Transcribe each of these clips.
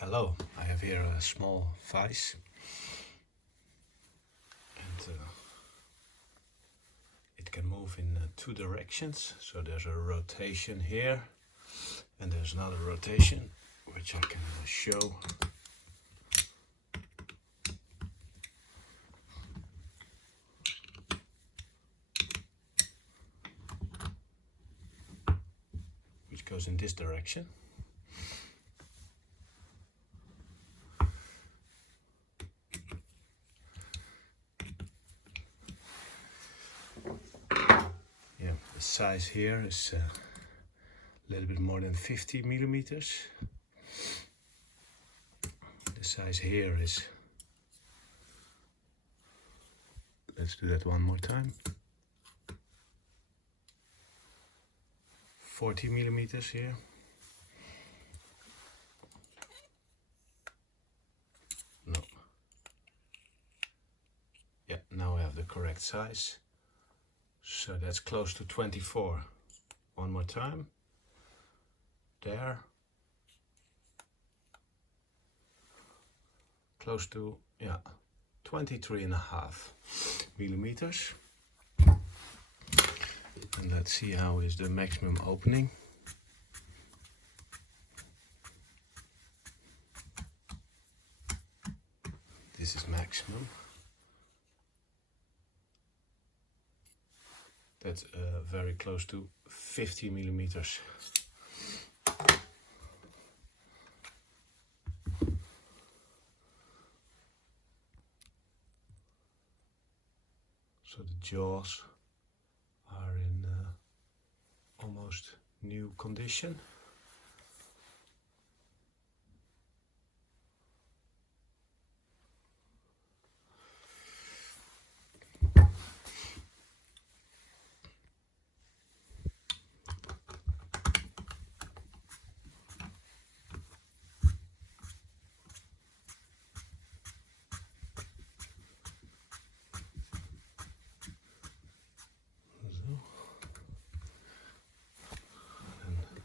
Hello, I have here a small vise and it can move in two directions. So there's a rotation here and there's another rotation which I can show. Which goes in this direction. Yeah, the size here is a little bit more than 50 millimeters. The size here is, let's do that one more time, 40 millimeters here. No. Yeah, now I have the correct size. So that's close to 24. One more time. There. Close to, yeah, 23.5 millimeters. And let's see how is the maximum opening. This is maximum. That's very close to 50 millimeters. So the jaws are in almost new condition.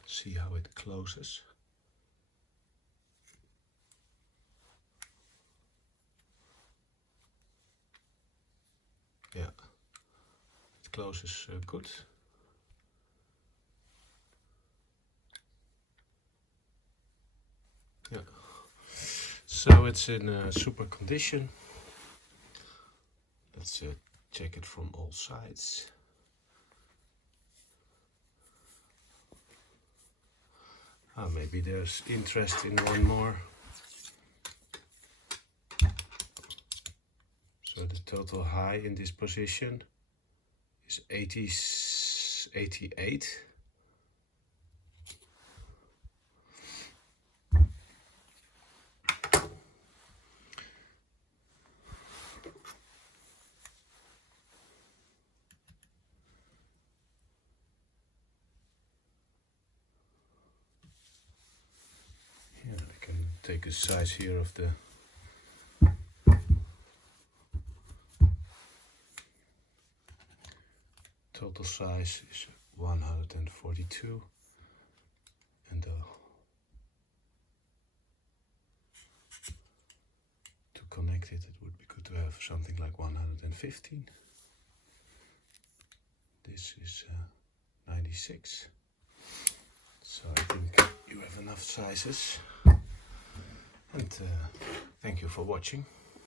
See how it closes. Yeah, it closes good. Yeah, so it's in super condition. Let's check it from all sides. Maybe there's interest in one more. So the total high in this position is 88. Yeah, I can take a size here of the total size is 142, and to connect it, it would be good to have something like 115. This is 96. So I think you have enough sizes. And thank you for watching.